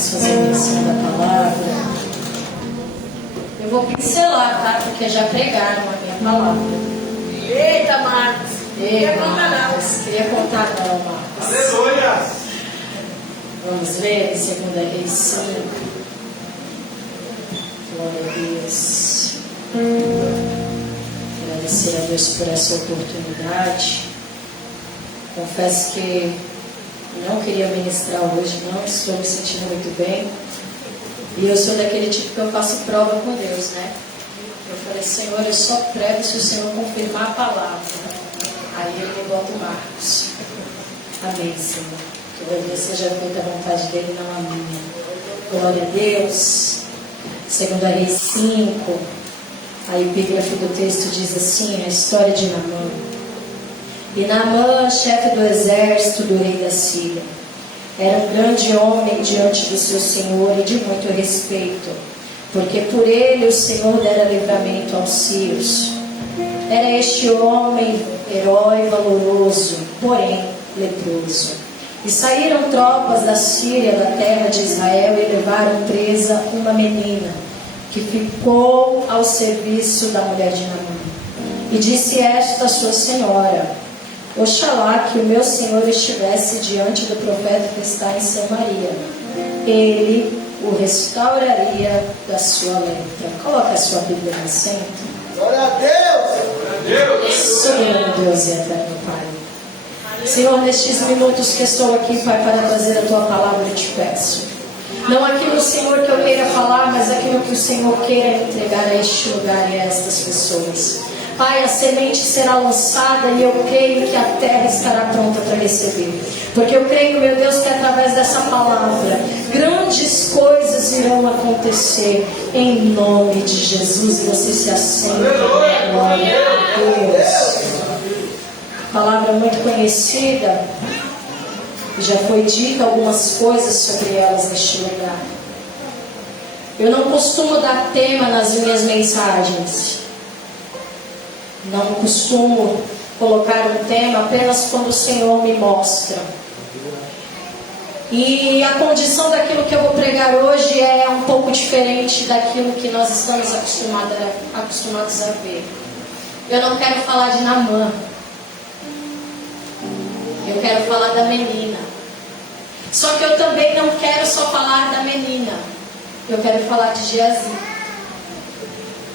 Marcos fazer a menção da palavra. Eu vou pincelar, tá? Porque já pregaram a minha palavra. Eita, Marcos. Queria contar não, Marcos. Aleluia! Vamos ver, 2 Reis 5. Glória a Deus. Agradecer a Deus por essa oportunidade. Confesso que não queria ministrar hoje, não estou me sentindo muito bem. E eu sou daquele tipo que eu faço prova com Deus, né? Eu falei, Senhor, eu só prego se o Senhor confirmar a palavra. Aí ele me bota o Marcos. Amém, Senhor. Que o dia seja feita a vontade dele, não a minha. Glória a Deus. 2 Reis 5. A epígrafe do texto diz assim, a história de Naamã. E Naamã, chefe do exército do rei da Síria, era um grande homem diante do seu senhor e de muito respeito, porque por ele o Senhor dera livramento aos sírios. Era este homem herói valoroso, porém leproso. E saíram tropas da Síria, da terra de Israel, e levaram presa uma menina, que ficou ao serviço da mulher de Naamã. E disse esta sua senhora, oxalá que o meu senhor estivesse diante do profeta que está em Samaria. Ele o restauraria da sua lepra. Coloca a sua Bíblia no centro. Glória a Deus! Glória a Deus! Soberano Deus e eterno Pai. Senhor, nestes minutos que estou aqui, Pai, para trazer a Tua palavra, eu te peço. Não aquilo, Senhor, que eu queira falar, mas aquilo que o Senhor queira entregar a este lugar e a estas pessoas. Pai, a semente será lançada e eu creio que a terra estará pronta para receber. Porque eu creio, meu Deus, que através dessa palavra, grandes coisas irão acontecer em nome de Jesus. E você se assenta. Glória a Deus. Palavra muito conhecida. Já foi dita algumas coisas sobre elas neste lugar. Eu não costumo dar tema nas minhas mensagens. Não costumo colocar um tema apenas quando o Senhor me mostra. E a condição daquilo que eu vou pregar hoje é um pouco diferente daquilo que nós estamos acostumados a ver. Eu não quero falar de Naamã. Eu quero falar da menina. Só que eu também não quero só falar da menina. Eu quero falar de Geazi.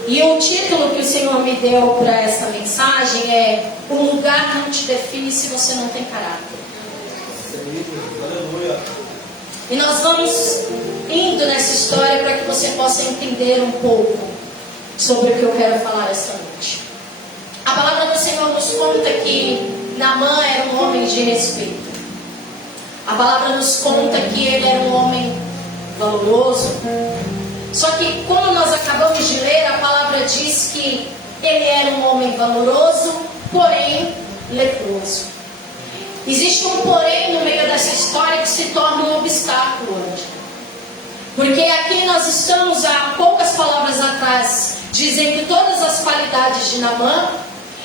E o título que o Senhor me deu para essa mensagem é: o lugar não te define se você não tem caráter. Aleluia! E nós vamos indo nessa história para que você possa entender um pouco sobre o que eu quero falar esta noite. A palavra do Senhor nos conta que Naamã era um homem de respeito. A palavra nos conta que ele era um homem valoroso. Só que quando nós acabamos de ler, a palavra diz que ele era um homem valoroso, porém leproso. Existe um porém no meio dessa história que se torna um obstáculo hoje. Porque aqui nós estamos, há poucas palavras atrás, dizendo todas as qualidades de Naamã,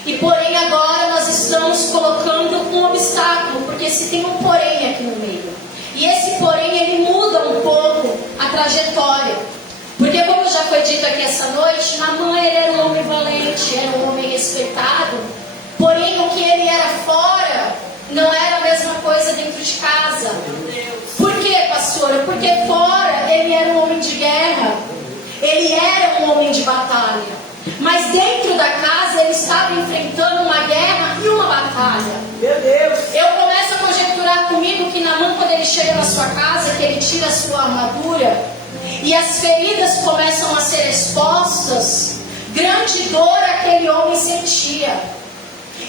e porém agora nós estamos colocando um obstáculo, porque se tem um porém aqui no meio. E esse porém, ele muda um pouco a trajetória. Porque como já foi dito aqui essa noite, Naamã ele era um homem valente, era um homem respeitado. Porém o que ele era fora não era a mesma coisa dentro de casa. Por quê, pastora? Porque fora ele era um homem de guerra. Ele era um homem de batalha. Mas dentro da casa ele estava enfrentando uma guerra e uma batalha. Meu Deus! Eu começo a conjecturar comigo que Naamã, quando ele chega na sua casa, que ele tira a sua armadura e as feridas começam a ser expostas, grande dor aquele homem sentia.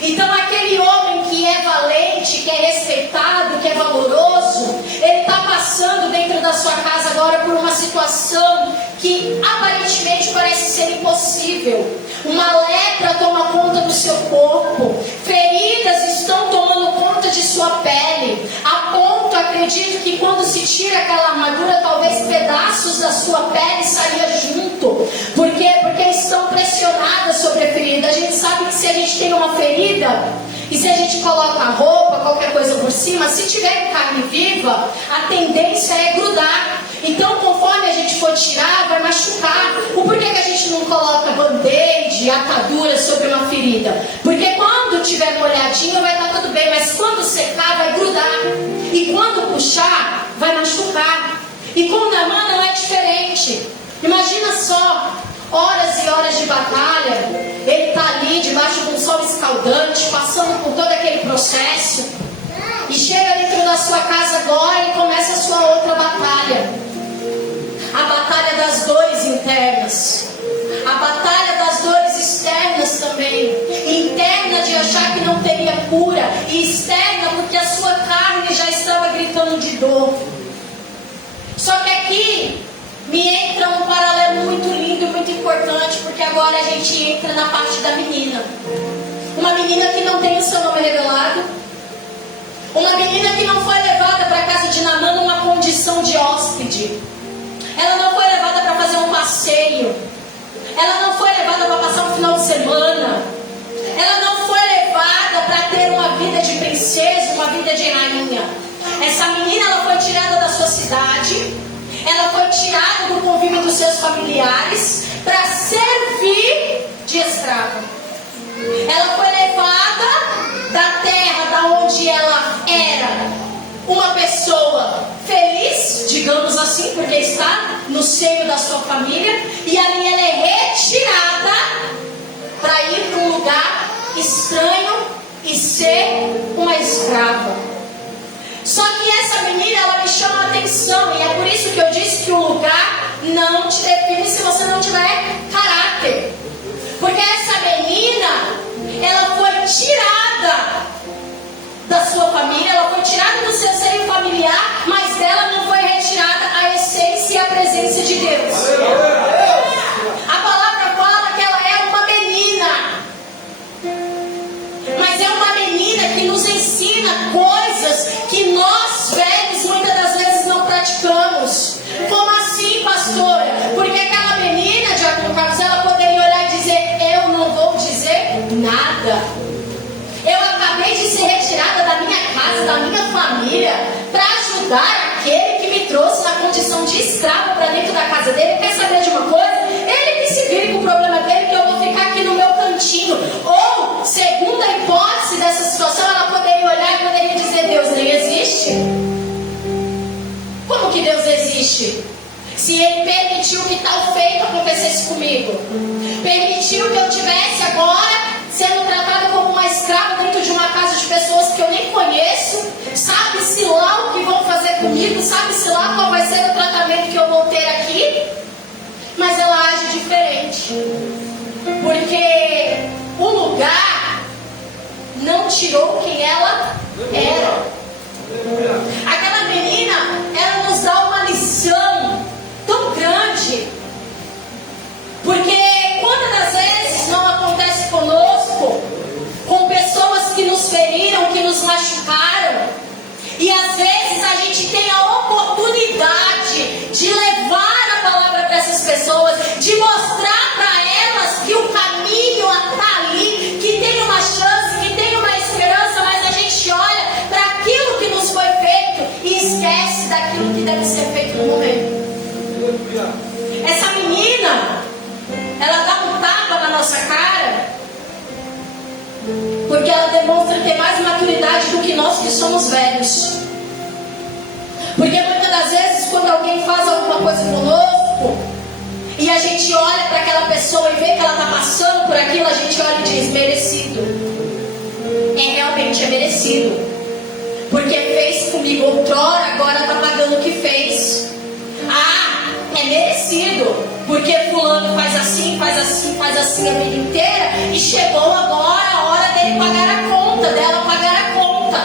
Então aquele homem que é valente, que é respeitado, que é valoroso, ele está passando dentro da sua casa agora por uma situação que aparentemente parece ser impossível. Uma lepra toma conta do seu corpo, feridas estão tomando conta de sua pele, a ponto, acredito que quando se tira aquela armadura, talvez pedaços da sua pele saia junto. Por quê? Porque estão pressionadas sobre a ferida. A gente sabe que se a gente tem uma ferida, e se a gente coloca a roupa, qualquer coisa por cima, se tiver carne viva, a tendência é grudar. atadura sobre uma ferida. Porque quando tiver molhadinho vai estar tudo bem, mas quando secar vai grudar. E quando puxar, vai machucar. E com Naamã não é diferente. Imagina só, horas e horas de batalha, ele está ali debaixo de um sol escaldante, passando por todo aquele processo, e chega dentro da sua casa agora e começa a sua outra batalha. A batalha das dores internas, a batalha das dores externas também. Interna de achar que não teria cura, e externa porque a sua carne já estava gritando de dor. Só que aqui me entra um paralelo muito lindo e muito importante, porque agora a gente entra na parte da menina. Uma menina que não tem o seu nome revelado. Uma menina que não foi levada para a casa de Naamã numa condição de hóspede. Ela não foi levada para fazer um passeio. Ela não foi levada para passar um final de semana. Ela não foi levada para ter uma vida de princesa, uma vida de rainha. Essa menina, ela foi tirada da sua cidade. Ela foi tirada do convívio dos seus familiares para servir de escrava. Ela foi levada da terra da onde ela era uma pessoa feliz, digamos assim, porque está no seio da sua família, e ali ela é retirada para ir para um lugar estranho e ser uma escrava. Só que essa menina, ela me chama a atenção, e é por isso que eu disse que o lugar não te define se você não tiver caráter. Porque essa menina, ela foi tirada da sua família, ela foi tirada do seu seio familiar, mas dela não foi retirada a essência e a presença de Deus. A palavra fala que ela é uma menina, mas é uma menina que nos ensina coisas que nós velhos muitas das vezes não praticamos. Como assim, pastora? Porque aquela menina, Diácono Carlos, ela poderia olhar e dizer: eu não vou dizer nada. Eu acabei de ser retirada da minha casa, da minha família, para ajudar aquele que me trouxe na condição de escravo para dentro da casa dele. Quer saber de uma coisa? Ele que se vire com o problema dele, que eu vou ficar aqui no meu cantinho. Ou, segunda hipótese dessa situação, ela poderia olhar e poderia dizer: Deus nem existe. Como que Deus existe? Se Ele permitiu que tal feito acontecesse comigo, permitiu que eu tivesse agora sendo tratada como uma escrava dentro de uma casa de pessoas que eu nem conheço, sabe-se lá o que vão fazer comigo, sabe-se lá qual vai ser o tratamento que eu vou ter aqui, mas ela age diferente, porque o lugar não tirou quem ela era. Aquela menina, ela nos dá uma lição tão grande, porque quantas das vezes não acontece conosco, com pessoas que nos feriram, que nos machucaram, e às vezes a gente tem a oportunidade de levar a palavra para essas pessoas, de mostrar para elas que o caminho está ali, que tem uma chance, que tem uma esperança, mas a gente olha para aquilo que nos foi feito e esquece daquilo que deve ser feito no momento. Essa menina, ela dá um tapa na nossa cara, porque ela demonstra ter mais maturidade do que nós que somos velhos. Porque muitas das vezes, quando alguém faz alguma coisa conosco, e a gente olha para aquela pessoa e vê que ela está passando por aquilo, a gente olha e diz: merecido. Realmente é merecido, porque fez comigo outrora, agora está pagando o que fez. É merecido, porque fulano faz assim, faz assim, faz assim a vida inteira, e chegou agora a hora dele pagar a conta, dela pagar a conta.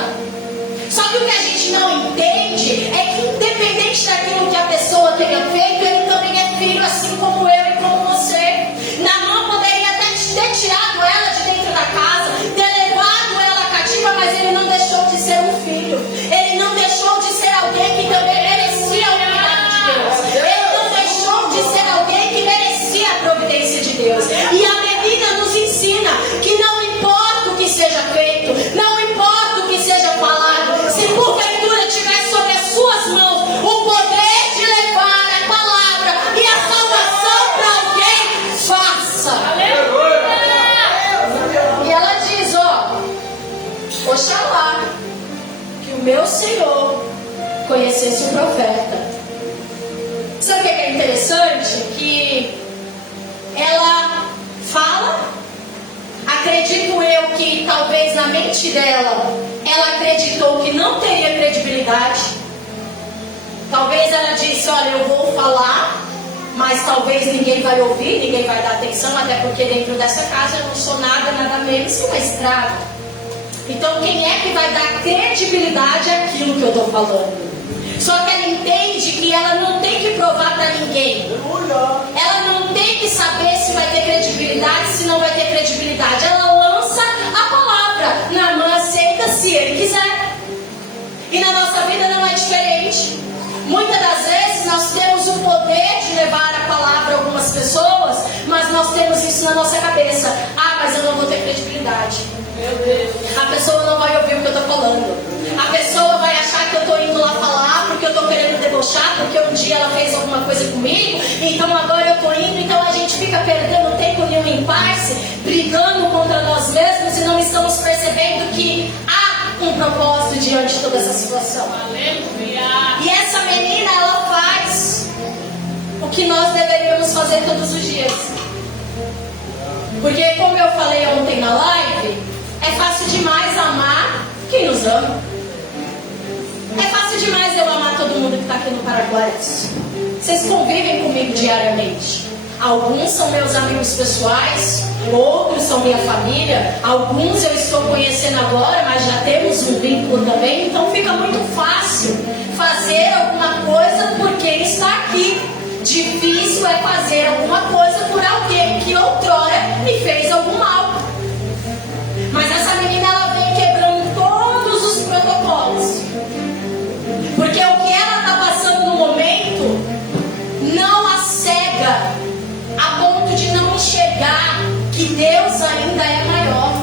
Só que o que a gente não entende é que, independente daquilo que a pessoa tenha feito, ele também é filho, assim como eu e como você. Naamã poderia até ter tirado ela de dentro da casa, ter levado ela cativa, mas ele não deixou de ser um filho. Ele não deixou de ser alguém que também merecia a unidade de Deus. Ele não deixou de ser alguém que merecia a providência de Deus. E a Bíblia nos ensina que não importa o que seja conhecesse o profeta. Sabe o que é interessante? Que ela fala, acredito eu que talvez na mente dela, ela acreditou que não teria credibilidade. Talvez ela disse, olha, eu vou falar, mas talvez ninguém vai ouvir, ninguém vai dar atenção, até porque dentro dessa casa eu não sou nada menos que uma escrava. Então quem é que vai dar credibilidade àquilo que eu estou falando? Só que ela entende que ela não tem que provar para ninguém. Ela não tem que saber se vai ter credibilidade, se não vai ter credibilidade. Ela lança a palavra. Naamã aceita se ele quiser. E na nossa vida não é diferente. Muitas das vezes nós temos o poder de levar a palavra a algumas pessoas, mas nós temos isso na nossa cabeça. Ah, mas eu não vou ter credibilidade. Meu Deus. A pessoa não vai ouvir o que eu estou falando. A pessoa vai achar que eu estou indo lá falar porque eu estou querendo debochar, porque um dia ela fez alguma coisa comigo, então agora eu estou indo. Então a gente fica perdendo tempo em um impasse, brigando contra nós mesmos e não estamos percebendo que há um propósito diante de toda essa situação. Aleluia. E essa menina, ela faz o que nós deveríamos fazer todos os dias. Porque como eu falei ontem na live, é fácil demais amar quem nos ama. É fácil demais eu amar todo mundo que está aqui no Paraguai. Vocês convivem comigo diariamente. Alguns são meus amigos pessoais, outros são minha família, alguns eu estou conhecendo agora, mas já temos um vínculo também. Então fica muito fácil fazer alguma coisa por quem está aqui. Difícil é fazer alguma coisa por alguém que outrora me fez algum mal. Mas essa menina, ela vem quebrando todos os protocolos. Porque o que ela está passando no momento não a cega a ponto de não enxergar que Deus ainda é maior.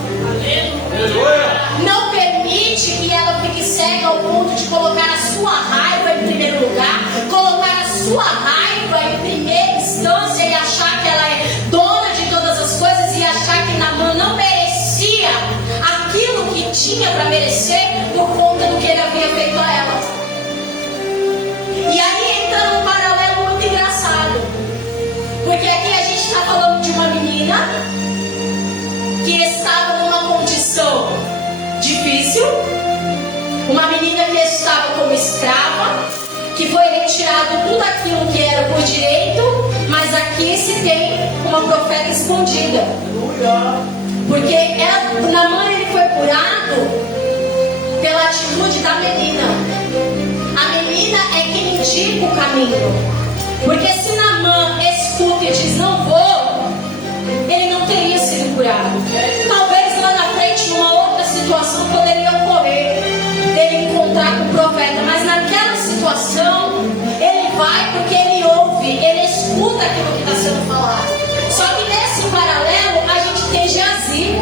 Aleluia. Não permite que ela fique cega ao ponto de colocar a sua raiva em primeiro lugar, colocar a sua raiva em primeira instância e achar que ela é dona de todas as coisas e achar que Naamã não merecia aquilo que tinha para merecer por conta do que ele havia feito a ela. E aí entra num paralelo muito engraçado, porque aqui a gente está falando de uma menina que estava numa condição difícil, uma menina que estava como escrava, que foi retirado tudo aquilo que era por direito, mas aqui se tem uma profeta escondida. Porque Naamã, ele foi curado pela atitude da menina. A menina é quem indica o caminho. Porque se Naamã escuta e diz não vou, ele não teria sido curado. Talvez lá na frente, numa outra situação, poderia ocorrer dele encontrar com o profeta. Mas naquela situação, ele vai porque ele ouve, ele escuta aquilo que está sendo falado. Só que nesse paralelo, a gente tem Geazi.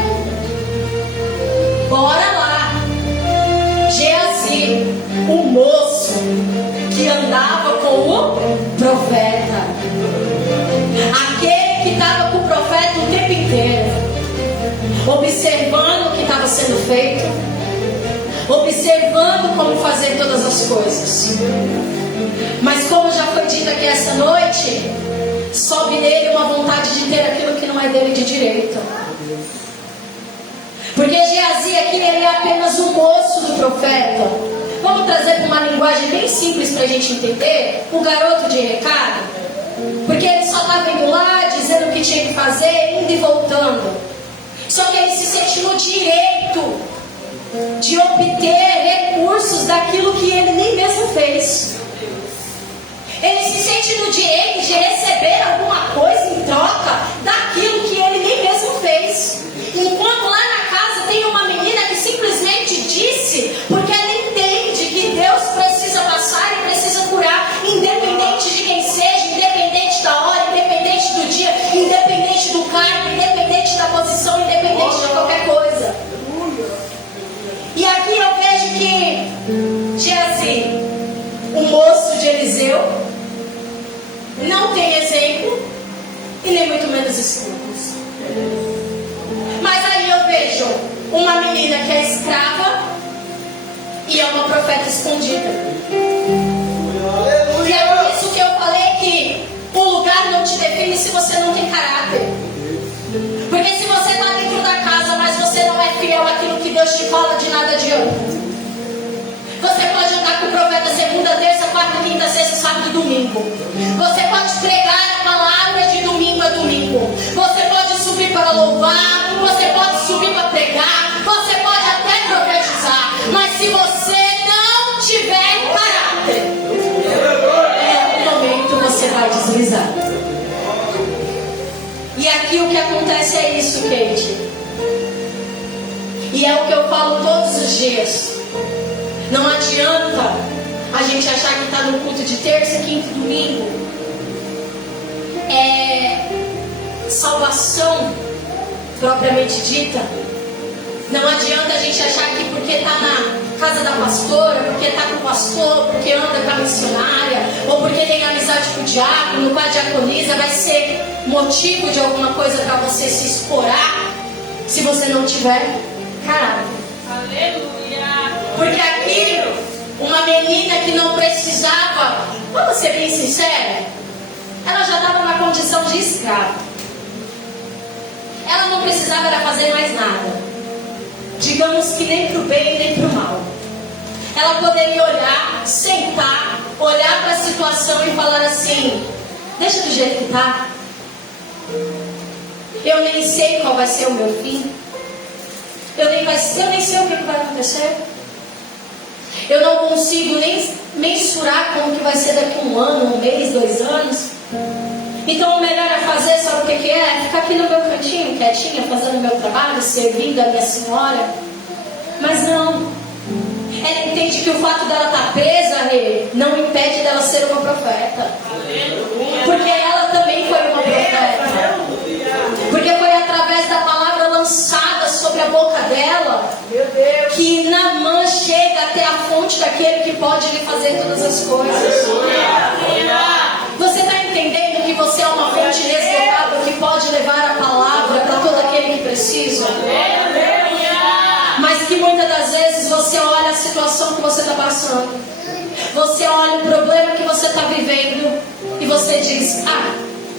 Bora lá. Geazi, o moço que andava com o profeta. Aquele que estava com o profeta o tempo inteiro, observando o que estava sendo feito, observando como fazer todas as coisas. Mas como já foi dito aqui essa noite, sobe nele uma vontade de ter aquilo que não é dele de direito. Porque Geazi aqui, ele é apenas o moço do profeta. Vamos trazer para uma linguagem bem simples para a gente entender. O garoto de recado. Porque ele só estava indo lá, dizendo o que tinha que fazer, indo e voltando. Só que ele se sente no direito de obter recursos daquilo que ele nem mesmo fez. Ele se sente no direito de receber alguma coisa em troca daquilo que ele nem mesmo fez. Enquanto lá na casa tem uma menina que simplesmente disse, porque ela entende que Deus precisa passar e precisa curar, independente de quem seja, independente da hora, independente do dia, independente do cargo, independente da posição, independente de qualquer coisa. E aqui eu vejo que Geazi, o moço de Eliseu, não tem exemplo e nem muito menos escrúpulos. Mas aí eu vejo uma menina que é escrava e é uma profeta escondida. estar com o profeta segunda, terça, quarta, quinta, sexta, sábado e domingo. Você pode pregar a palavra de domingo a domingo. Você pode subir para louvar, você pode subir para pregar, você pode até profetizar. Mas se você não tiver caráter, em algum momento você vai deslizar. E aqui o que acontece é isso, Kate. E é o que eu falo todos os dias. Não adianta a gente achar que está no culto de terça, quinta e domingo. Salvação propriamente dita. Não adianta a gente achar que porque está na casa da pastora, porque está com o pastor, porque anda com a missionária, ou porque tem amizade com o diácono, com a diaconisa, vai ser motivo de alguma coisa para você se escorar, se você não tiver caráter. Aleluia. Porque aqui, uma menina que não precisava, vamos ser bem sincera, ela já estava na condição de escrava. Ela não precisava era fazer mais nada. Digamos que nem para o bem nem para o mal. Ela poderia olhar, sentar, olhar para a situação e falar assim: deixa do jeito que está. Eu nem sei qual vai ser o meu fim. Eu nem sei o que vai acontecer. Eu não consigo nem mensurar como que vai ser daqui um ano, um mês, 2 anos. Então o melhor a fazer, sabe o que é? Ficar aqui no meu cantinho, quietinha, fazendo o meu trabalho, servindo a minha senhora. Mas não. Ela entende que o fato dela estar presa, não impede dela ser uma profeta. Porque ela também foi uma profeta. Porque foi através da palavra lançada sobre a boca dela que Naamã chega até a fonte daquele que pode lhe fazer todas as coisas. Você está entendendo que você é uma fonte inesgotável que pode levar a palavra para todo aquele que precisa? Mas que muitas das vezes você olha a situação que você está passando, você olha o problema que você está vivendo e você diz: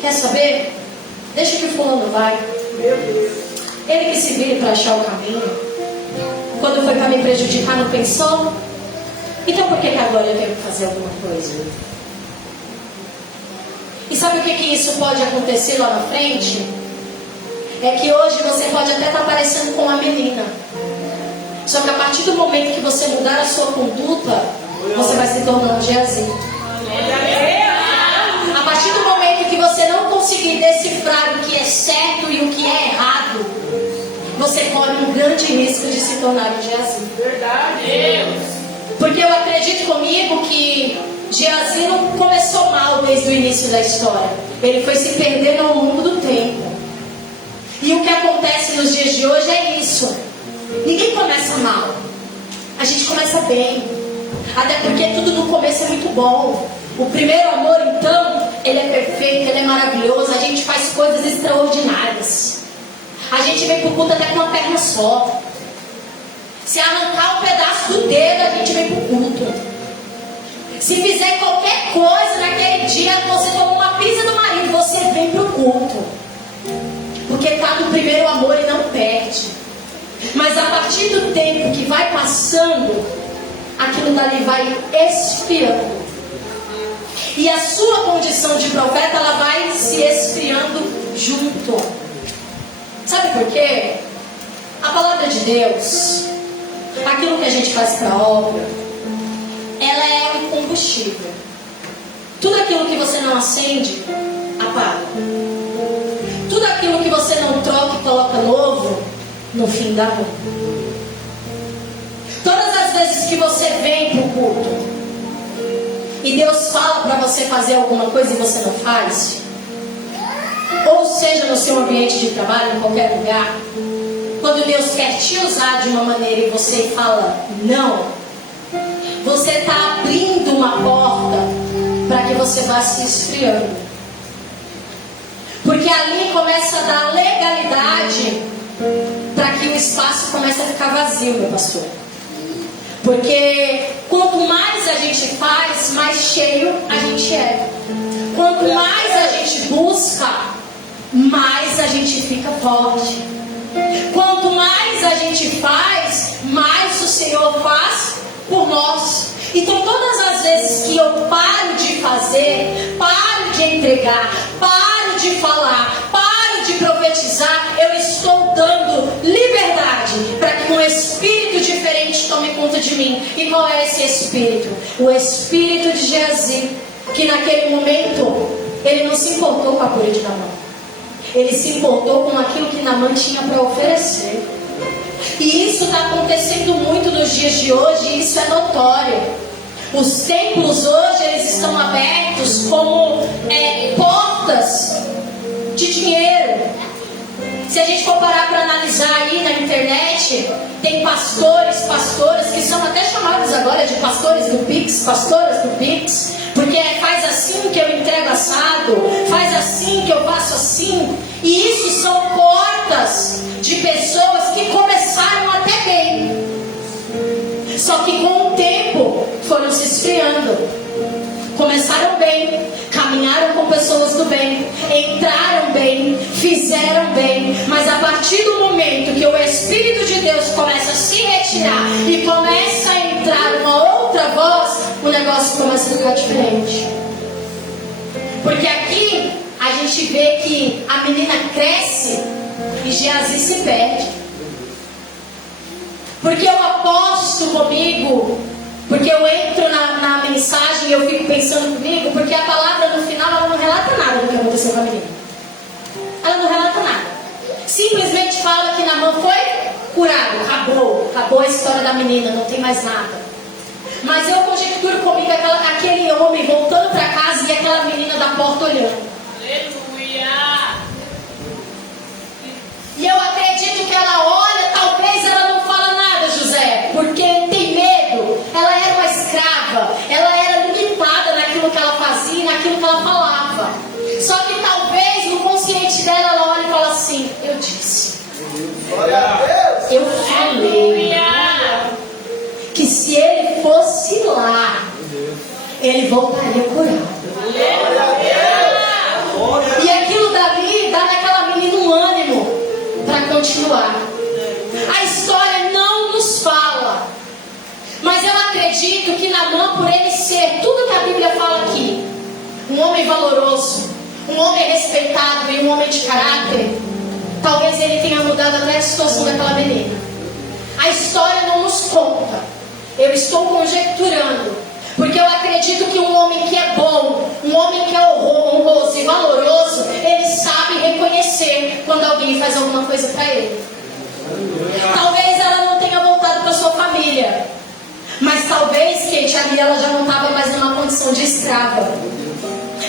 quer saber? Deixa que o fulano vai. Ele que se vire para achar o caminho. Quando foi para me prejudicar, não pensou? Então por que agora eu tenho que fazer alguma coisa? E sabe o que isso pode acontecer lá na frente? É que hoje você pode até estar parecendo com uma menina. Só que a partir do momento que você mudar a sua conduta, você vai se tornar um Geazi. A partir do momento que você não conseguir decifrar o que é certo e o que é errado, você corre um grande risco de se tornar um Geazi. Verdade. Porque eu acredito comigo que Geazi não começou mal desde o início da história. Ele foi se perdendo ao longo do tempo. E o que acontece nos dias de hoje é isso. Ninguém começa mal. A gente começa bem. Até porque tudo no começo é muito bom. O primeiro amor, então, ele é perfeito, ele é maravilhoso. A gente faz coisas extraordinárias. A gente vem pro culto até com uma perna só. Se arrancar um pedaço do dedo, a gente vem pro culto. Se fizer qualquer coisa naquele dia, você toma uma pisa do marido, você vem pro culto. Porque está no primeiro amor e não perde. Mas a partir do tempo que vai passando, aquilo dali vai esfriando. E a sua condição de profeta, ela vai se esfriando junto. Sabe por quê? A palavra de Deus, aquilo que a gente faz para a obra, ela é um combustível. Tudo aquilo que você não acende, apaga. Tudo aquilo que você não troca e coloca novo, no fim dá ruim. Todas as vezes que você vem para o culto e Deus fala para você fazer alguma coisa e você não faz, ou seja no seu ambiente de trabalho, em qualquer lugar, quando Deus quer te usar de uma maneira e você fala não, você está abrindo uma porta para que você vá se esfriando. Porque ali começa a dar legalidade para que o espaço comece a ficar vazio, meu pastor. Porque quanto mais a gente faz, mais cheio a gente é. Quanto mais a gente busca, mais a gente fica forte. Quanto mais a gente faz, mais o Senhor faz por nós. Então entregar, paro de falar, paro de profetizar, eu estou dando liberdade para que um espírito diferente tome conta de mim. E qual é esse espírito? O espírito de Geazi, que naquele momento ele não se importou com a cura de Naamã, ele se importou com aquilo que Naamã tinha para oferecer. E isso está acontecendo muito nos dias de hoje, e isso é notório. Os templos hoje, eles estão abertos como portas de dinheiro. Se a gente for parar para analisar aí na internet, tem pastoras que são até chamados agora de pastores do Pix, pastoras do Pix, porque faz assim que eu entrego assado, faz assim que eu faço assim. E isso são portas de pessoas que começaram até bem, só que com o tempo foram se esfriando. Começaram bem, caminharam com pessoas do bem, entraram bem, fizeram bem, mas a partir do momento que o Espírito de Deus começa a se retirar e começa a entrar uma outra voz, o negócio começa a ficar diferente. Porque aqui a gente vê que a menina cresce e Geazi se perde. Porque eu aposto comigo, porque eu entro na mensagem e eu fico pensando comigo, porque a palavra no final ela não relata nada do que aconteceu com a menina. Ela não relata nada. Simplesmente fala que Naamã foi curado, acabou a história da menina, não tem mais nada. Mas eu conjecturo comigo aquele homem voltando para casa e aquela menina da porta olhando. Aleluia. E eu acredito que ela olha, talvez ela não fala nada, José, porque tem medo. Ela era uma escrava, ela era limitada naquilo que ela fazia e naquilo que ela falava. Só que talvez no consciente dela ela olha e fala assim: eu disse, eu falei que se ele fosse lá, ele voltaria curado. E aquilo dali dá naquela menina um ânimo para continuar. A história não nos fala, mas eu acredito que Naamã, por ele ser tudo que a Bíblia fala aqui, um homem valoroso, um homem respeitado e um homem de caráter, talvez ele tenha mudado até a situação daquela menina. A história não nos conta, eu estou conjecturando, porque eu acredito que um homem que é bom, um homem que é honroso e valoroso, ele sabe reconhecer quando alguém faz alguma coisa para ele. Talvez ela não tenha voltado para sua família, mas talvez, Kate, ali ela já não estava mais numa condição de escrava.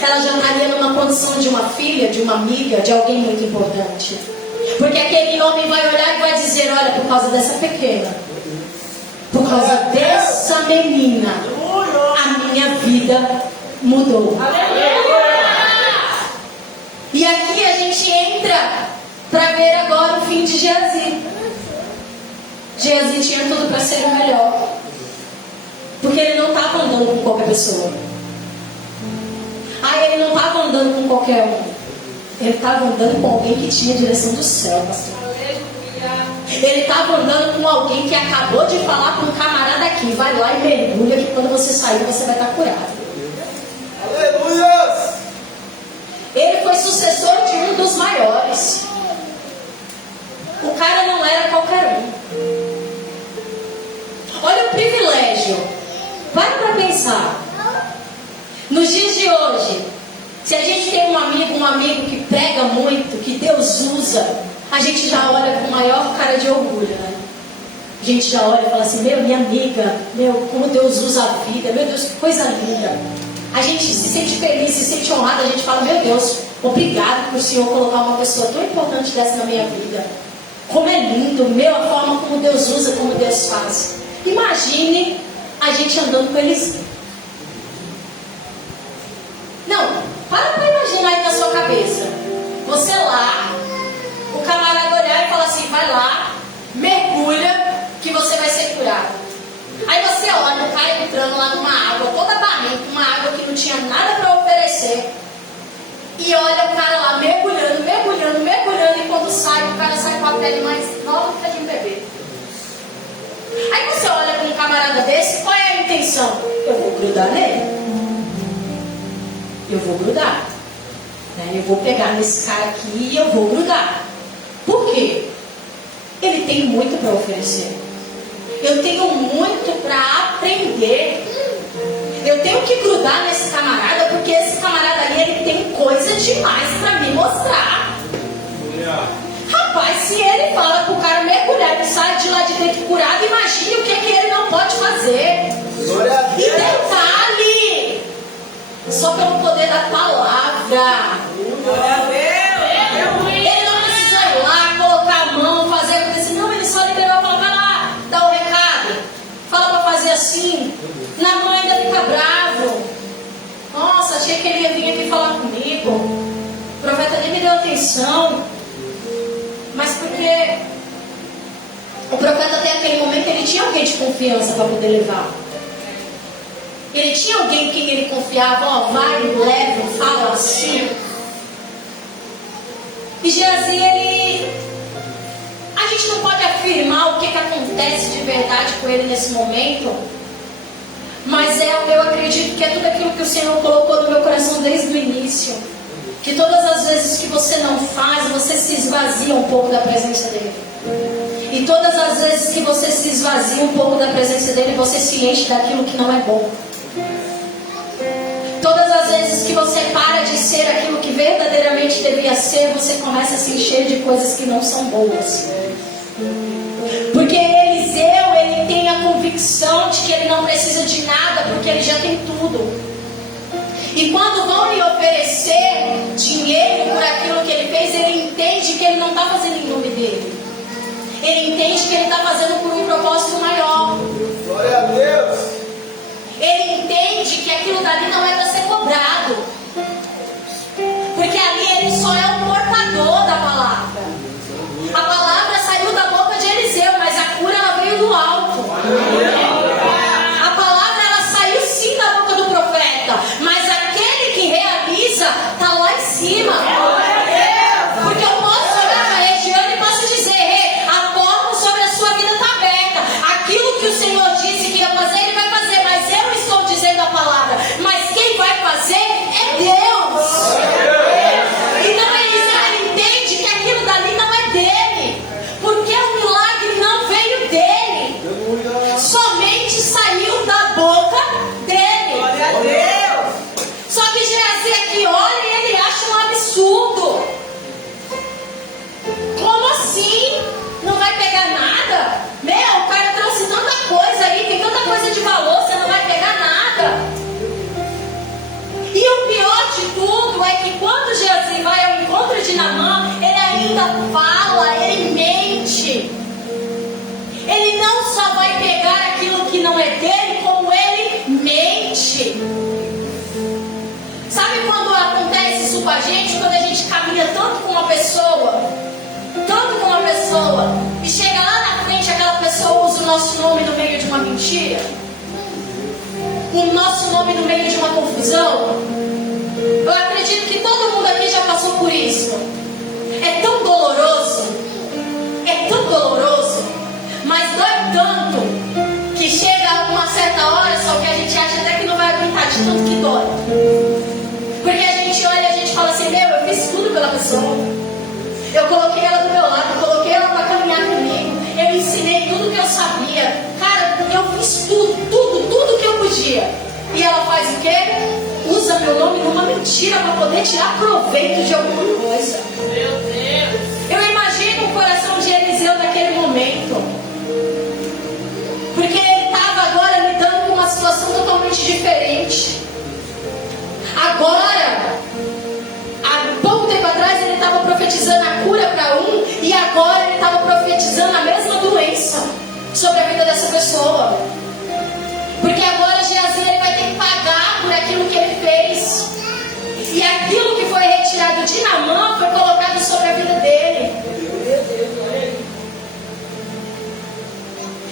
Ela já estaria numa condição de uma filha, de uma amiga, de alguém muito importante. Porque aquele homem vai olhar e vai dizer: olha, por causa dessa pequena, por causa dessa menina, a minha vida mudou. E aqui a gente entra para ver agora o fim de Geazi. Geazi tinha tudo para ser o melhor, porque ele não estava andando com qualquer pessoa. Ele não estava andando com qualquer um. Ele estava andando com alguém que tinha a direção do céu, pastor. Ele estava andando com alguém que acabou de falar com um camarada aqui: vai lá e mergulha, que quando você sair você vai estar curado. Aleluia! Ele foi sucessor de um dos maiores. O cara não era qualquer um. Olha o privilégio. Para pensar. Nos dias de hoje, se a gente tem um amigo que prega muito, que Deus usa, a gente já olha com maior cara de orgulho, né? A gente já olha e fala assim: minha amiga, como Deus usa a vida, meu Deus, que coisa linda. A gente se sente feliz, se sente honrado, a gente fala: meu Deus, obrigado por o Senhor colocar uma pessoa tão importante dessa na minha vida. Como é lindo, a forma como Deus usa, como Deus faz. Imagine a gente andando com eles. Não, para imaginar aí na sua cabeça. Você lá, o camarada olhar e falar assim: vai lá, mergulha, que você vai ser curado. Aí você olha o cara entrando lá numa água toda barrenta, uma água que não tinha nada para oferecer, e olha o cara lá mergulhando, e quando sai, o cara sai com a pele mais nova que a de um bebê. Aí você olha para um camarada desse, qual é a intenção? Eu vou grudar nele. Eu vou grudar. Eu vou pegar nesse cara aqui e eu vou grudar. Por quê? Ele tem muito para oferecer. Eu tenho muito para aprender. Eu tenho que grudar nesse camarada, porque esse camarada ali, ele tem coisa demais para me mostrar. Rapaz, se ele fala pro cara mergulhar e sai de lá de dentro curado, imagine o que ele não pode fazer. Glória a Deus. E detalhe, só pelo poder da palavra. Glória a Deus. Ele não precisa ir lá, colocar a mão, fazer acontecer. Não, ele só liberou a palavra. Vai lá, dá o recado. Fala para fazer assim. Na mão ainda fica bravo. Nossa, achei que ele ia vir aqui falar comigo. O profeta nem me deu atenção. Mas porque o profeta até aquele momento ele tinha alguém de confiança para poder levar. Ele tinha alguém em quem ele confiava. Ó, vai, leva, fala assim. E Geazi, a gente não pode afirmar o que acontece de verdade com ele nesse momento. Mas eu acredito que é tudo aquilo que o Senhor colocou no meu coração desde o início. Que todas as vezes que você não faz, você se esvazia um pouco da presença dele. E todas as vezes que você se esvazia um pouco da presença dele, você se enche daquilo que não é bom. Todas as vezes que você para de ser aquilo que verdadeiramente devia ser, você começa a se encher de coisas que não são boas. Porque Eliseu, ele tem a convicção de que ele não precisa de nada, porque ele já tem tudo. E quando vão lhe oferecer dinheiro por aquilo que ele fez, ele entende que ele não está fazendo em nome dele. Ele entende que ele está fazendo por um propósito maior. Glória a Deus. Ele entende que aquilo dali não é para ser cobrado. Porque ali ele só é o portador da palavra. A palavra saiu da boca de Eliseu, mas a cura ela veio do alto. A palavra ela saiu sim da boca do profeta, mas aquele que realiza está lá em cima. Porque eu posso olhar para a região e posso dizer: a porta sobre a sua vida está aberta. Aquilo que o Senhor disse que ia fazer, Ele vai fazer. Mas eu estou dizendo a palavra. Mas quem vai fazer é Deus. Então ele entende que aquilo dali não é dele. Porque o milagre não veio dele. Somente saiu da boca dele. Glória a Deus. Só que Geazi aqui olha e ele acha um absurdo. Como assim? Não vai pegar nada? Meu, o cara trouxe tanta coisa aí, tem tanta coisa de valor, você não vai pegar nada. E o pior de tudo é que quando Geazi vai ao encontro de Naamã, ele ainda fala, ele mente. Ele não só vai pegar aquilo que não é dele, como ele mente. Sabe quando acontece isso com a gente? Quando a gente caminha tanto com uma pessoa, e chega lá na frente, aquela pessoa usa o nosso nome no meio de uma mentira, o nosso nome no meio de uma confusão. Eu acredito que todo mundo aqui já passou por isso. É tão doloroso, mas dói tanto que chega a uma certa hora, só que a gente acha até que não vai aguentar de tanto que dói. Porque a gente olha e a gente fala assim: meu, eu fiz tudo pela pessoa. Eu coloquei ela do meu lado, eu coloquei ela para caminhar comigo. Eu ensinei tudo que eu sabia. Cara, eu fiz tudo que eu podia. E ela faz o quê? Usa meu nome numa mentira para poder tirar proveito de alguma coisa. Meu Deus. Eu imagino o coração de Eliseu naquele momento. Porque ele estava agora lidando com uma situação totalmente diferente. Agora, há pouco tempo atrás ele estava profetizando a cura para um, e agora ele estava profetizando a mesma doença sobre a vida dessa pessoa. Porque agora Geazi ele vai ter que pagar por aquilo que ele fez. E aquilo que foi retirado de Naamã foi colocado sobre a vida dele.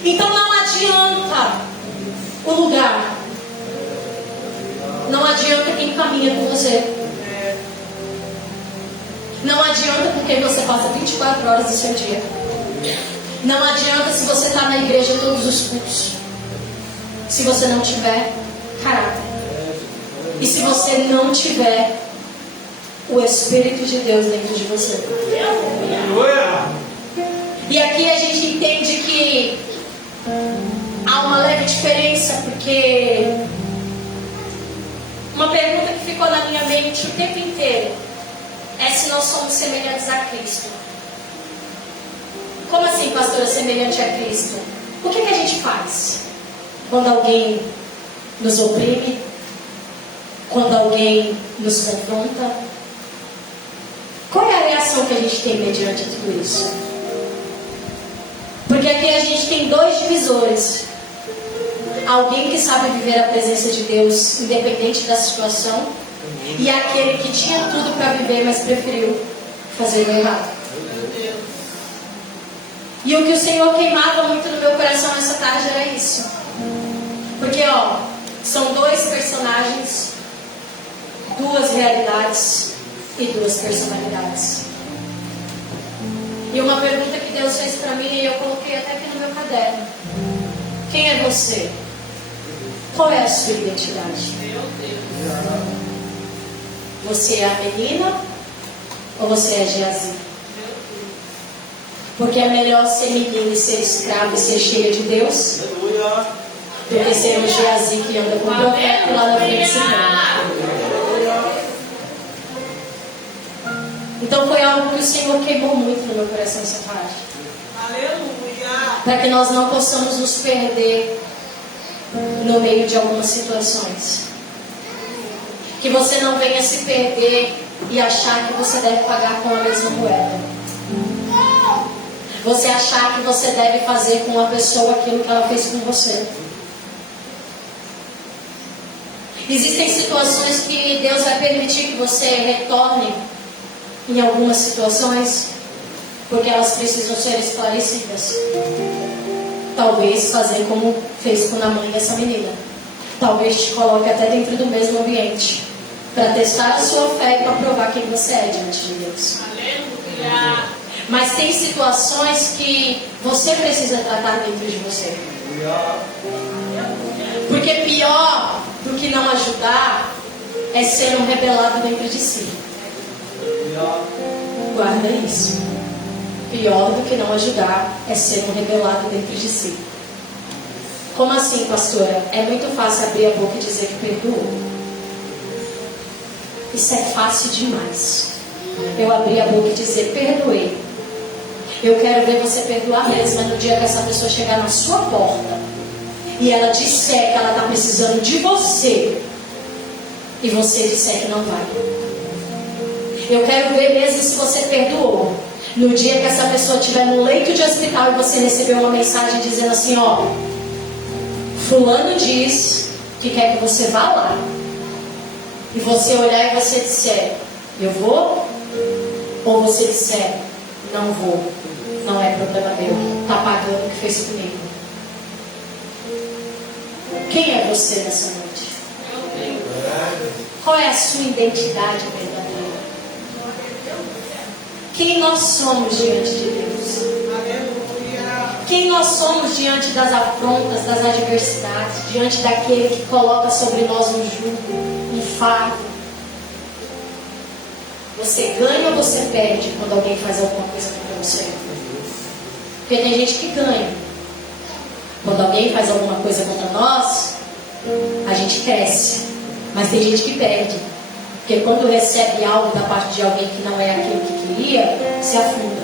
Então não adianta o lugar. Não adianta quem caminha com você. Não adianta porque você passa 24 horas do seu dia. Não adianta se você está na igreja todos os cultos, se você não tiver caráter. E se você não tiver o Espírito de Deus dentro de você. E aqui a gente entende que há uma leve diferença, porque uma pergunta que ficou na minha mente o tempo inteiro é se nós somos semelhantes a Cristo. Como assim, pastora, semelhante a Cristo? O que a gente faz quando alguém nos oprime? Quando alguém nos confronta? Qual é a reação que a gente tem mediante tudo isso? Porque aqui a gente tem dois divisores. Alguém que sabe viver a presença de Deus independente da situação, e aquele que tinha tudo para viver, mas preferiu fazer o errado. E o que o Senhor queimava muito no meu coração essa tarde era isso. Porque, são dois personagens, duas realidades e duas personalidades. E uma pergunta que Deus fez para mim, e eu coloquei até aqui no meu caderno: quem é você? Qual é a sua identidade? Você é a menina ou você é Geazi? Porque é melhor ser menina e ser escrava e ser cheia de Deus do que ser um Geazi que anda com o profeta lá na frente se engana. Então foi algo que o Senhor queimou muito no meu coração essa tarde. Aleluia. Para que nós não possamos nos perder no meio de algumas situações. Que você não venha se perder e achar que você deve pagar com a mesma moeda. Você achar que você deve fazer com a pessoa aquilo que ela fez com você. Existem situações que Deus vai permitir que você retorne em algumas situações, porque elas precisam ser esclarecidas. Talvez fazer como fez com a mãe dessa menina. Talvez te coloque até dentro do mesmo ambiente, para testar a sua fé e para provar quem você é diante de Deus. Aleluia. Mas tem situações que você precisa tratar dentro de você. Porque pior do que não ajudar é ser um rebelado dentro de si. Guarda isso. Pior do que não ajudar é ser um rebelado dentro de si. Como assim, pastora? É muito fácil abrir a boca e dizer que perdoou. Isso é fácil demais. Eu abrir a boca e dizer perdoei. Eu quero ver você perdoar mesmo no dia que essa pessoa chegar na sua porta e ela disser que ela está precisando de você e você disser que não vai. Eu quero ver mesmo se você perdoou no dia que essa pessoa estiver no leito de hospital e você recebeu uma mensagem dizendo assim: fulano diz que quer que você vá lá, e você olhar e você disser eu vou, ou você disser não vou, não é problema meu, está pagando o que fez comigo. Quem é você nessa noite? Qual é a sua identidade verdadeira? Quem nós somos diante de Deus? Quem nós somos diante das afrontas, das adversidades, diante daquele que coloca sobre nós um jugo, um fardo? Você ganha ou você perde quando alguém faz alguma coisa contra você? Porque tem gente que ganha. Quando alguém faz alguma coisa contra nós, a gente cresce. Mas tem gente que perde. Porque quando recebe algo da parte de alguém que não é aquilo que queria, se afunda.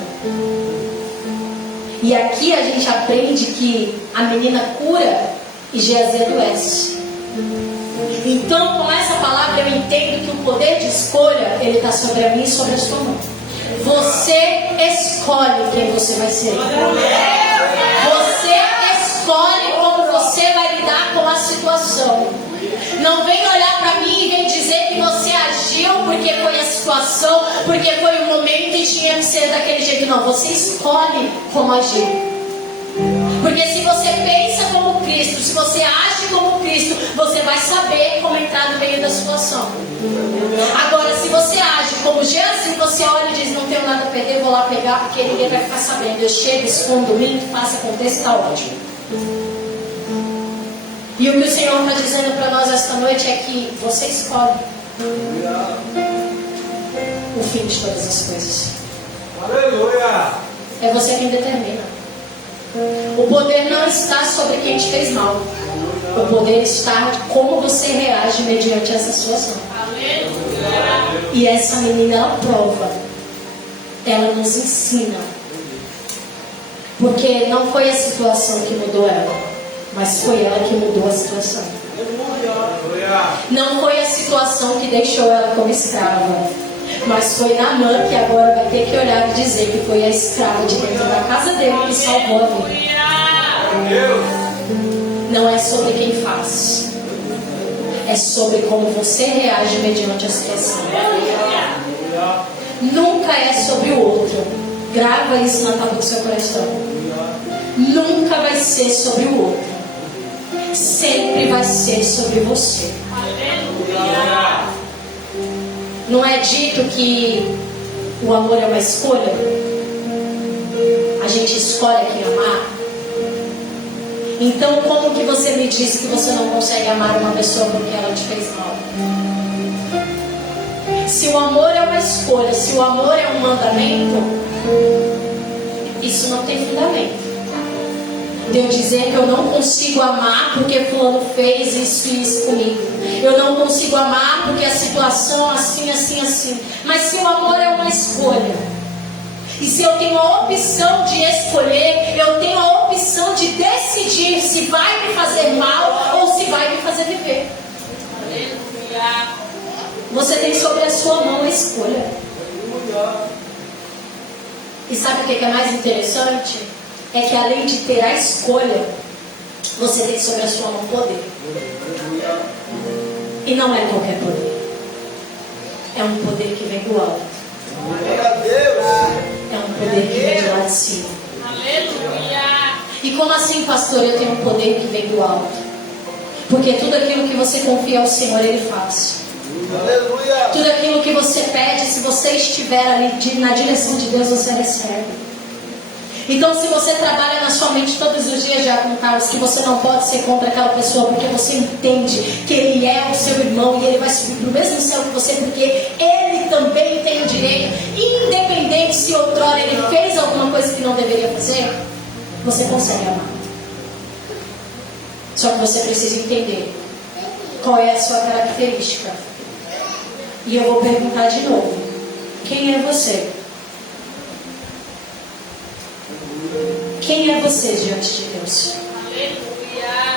E aqui a gente aprende que a menina cura e Geazi adoece. Então, com essa palavra, eu entendo que o poder de escolha, ele está sobre a mim e sobre a sua mão. Você escolhe quem você vai ser. Você escolhe como você vai lidar com a situação. Não vem olhar para mim e vem dizer que você agiu porque foi a situação, porque foi o momento e tinha que ser daquele jeito. Não, você escolhe como agir. Porque se você pensa como Cristo, se você age como Cristo, você vai saber como entrar no meio da situação. Agora, se você age como Geazi, você olha e diz: não tenho nada a perder, vou lá pegar, porque ninguém vai ficar sabendo. Eu chego, escondo, minto, faço, aconteça, está ótimo. E o que o Senhor está dizendo para nós esta noite é que você escolhe. o fim de todas as coisas. Aleluia. É você quem determina. O poder não está sobre quem te fez mal. O poder está de como você reage mediante essa situação. E essa menina, ela prova. Ela nos ensina. Porque não foi a situação que mudou ela, mas foi ela que mudou a situação. Não foi a situação que deixou ela como escrava, mas foi Naamã que agora vai ter que olhar e dizer que foi a escrava de dentro da casa dele que salvou a vida. Não é sobre quem faz, é sobre como você reage mediante a situação. Nunca é sobre o outro. Grava isso na tábua do seu coração. Nunca vai ser sobre o outro. Sempre vai ser sobre você. Não é dito que o amor é uma escolha? A gente escolhe quem amar. Então como que você me diz que você não consegue amar uma pessoa porque ela te fez mal? Se o amor é uma escolha, se o amor é um mandamento, isso não tem fundamento. De eu dizer que eu não consigo amar porque fulano fez isso e isso comigo. Eu não consigo amar porque a situação assim, assim, assim. Mas se o amor é uma escolha, e se eu tenho a opção de escolher, eu tenho a opção de decidir se vai me fazer mal ou se vai me fazer viver. Você tem sobre a sua mão a escolha. E sabe o que é mais interessante? É que além de ter a escolha, você tem sobre a sua mão poder. E não é qualquer poder. É um poder que vem do alto. É um poder que vem de lá de cima. E como assim, pastor, eu tenho um poder que vem do alto? Porque tudo aquilo que você confia ao Senhor, Ele faz. Tudo aquilo que você pede, se você estiver ali na direção de Deus, você recebe. Então, se você trabalha na sua mente todos os dias, já com Carlos, que você não pode ser contra aquela pessoa, porque você entende que ele é o seu irmão e ele vai subir para o mesmo céu que você, porque ele também tem o direito, independente se outrora ele fez alguma coisa que não deveria fazer, você consegue amar. Só que você precisa entender qual é a sua característica. E eu vou perguntar de novo: quem é você? Quem é você diante de Deus?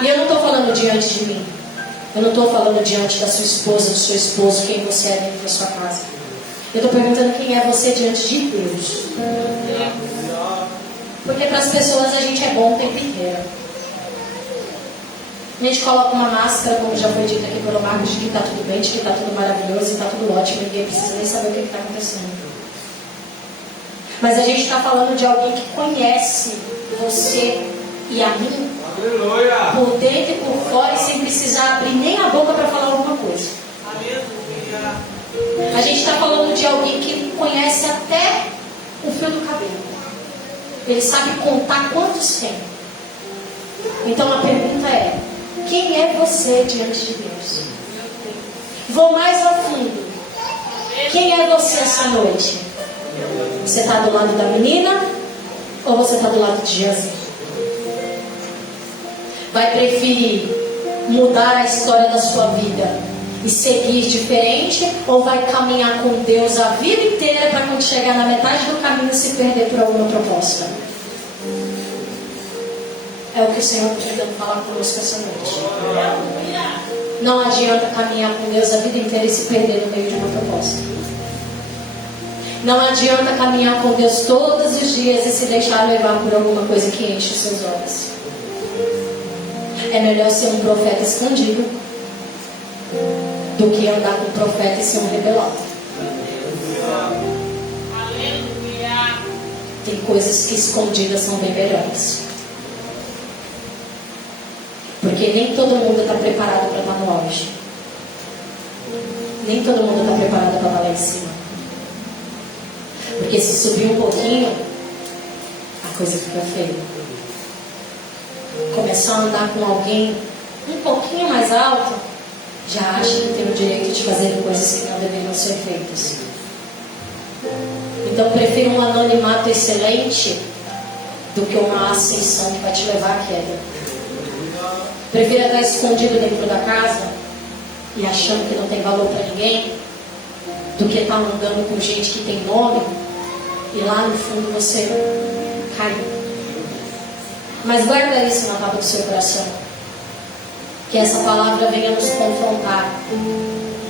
E eu não estou falando diante de mim. Eu não estou falando diante da sua esposa, do seu esposo, quem você é dentro da sua casa. Eu estou perguntando quem é você diante de Deus. Porque para as pessoas a gente é bom o tempo inteiro. A gente coloca uma máscara, como já foi dito aqui pelo Marcos, de que está tudo bem, de que está tudo maravilhoso e está tudo ótimo. Ninguém precisa nem saber o que está acontecendo. Mas a gente está falando de alguém que conhece você e a mim, aleluia, por dentro e por fora, e sem precisar abrir nem a boca para falar alguma coisa. Aleluia. A gente está falando de alguém que conhece até o fio do cabelo. Ele sabe contar quantos tem. Então a pergunta é: quem é você diante de Deus? Vou mais a fundo. Quem é você essa noite? Você está do lado da menina ou você está do lado de Jesus? Vai preferir mudar a história da sua vida e seguir diferente, ou vai caminhar com Deus a vida inteira para quando chegar na metade do caminho se perder por alguma proposta? É o que o Senhor está tentando falar conosco essa noite. Não adianta caminhar com Deus a vida inteira e se perder no meio de uma proposta. Não adianta caminhar com Deus todos os dias e se deixar levar por alguma coisa que enche os seus olhos. É melhor ser um profeta escondido do que andar com um profeta e ser um rebelado. Aleluia. Tem coisas que escondidas são bem melhores. Porque nem todo mundo está preparado para estar no auge. Nem todo mundo está preparado para estar lá em cima. Porque se subir um pouquinho, a coisa fica feia. Começar a andar com alguém um pouquinho mais alto, já acha que tem o direito de fazer coisas que não deveriam ser feitas. Então prefiro um anonimato excelente do que uma ascensão que vai te levar à queda. Prefiro estar escondido dentro da casa e achando que não tem valor para ninguém, do que estar andando com gente que tem nome e lá no fundo você caiu. Mas guarda isso na tábua do seu coração. Que essa palavra venha nos confrontar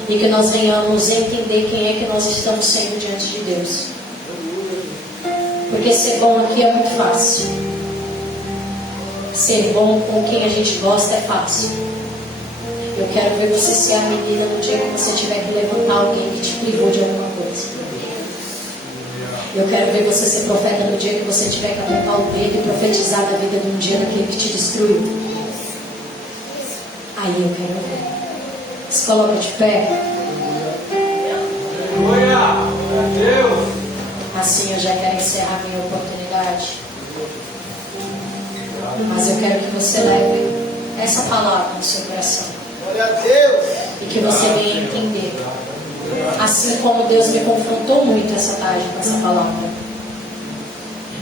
e que nós venhamos entender quem é que nós estamos sendo diante de Deus. Porque ser bom aqui é muito fácil. Ser bom com quem a gente gosta é fácil. Eu quero ver você ser a menina no dia que você tiver que levantar alguém que te privou de alguma coisa. Eu quero ver você ser profeta no dia que você tiver que apontar o dedo e profetizar da vida de um dia daquele que te destruiu. Aí eu quero ver. Se coloca de pé. Aleluia! Glória a Deus! Assim eu já quero encerrar minha oportunidade. Mas eu quero que você leve essa palavra no seu coração. Glória a Deus! E que você venha entender. Assim como Deus me confrontou muito essa tarde com essa palavra,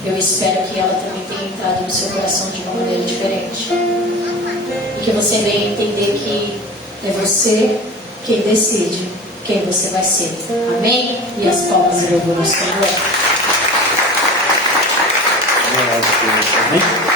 eu espero que ela também tenha entrado no seu coração de uma maneira diferente. E que você venha entender que é você quem decide quem você vai ser. Amém? E as palmas e louvor ao Senhor. Amém.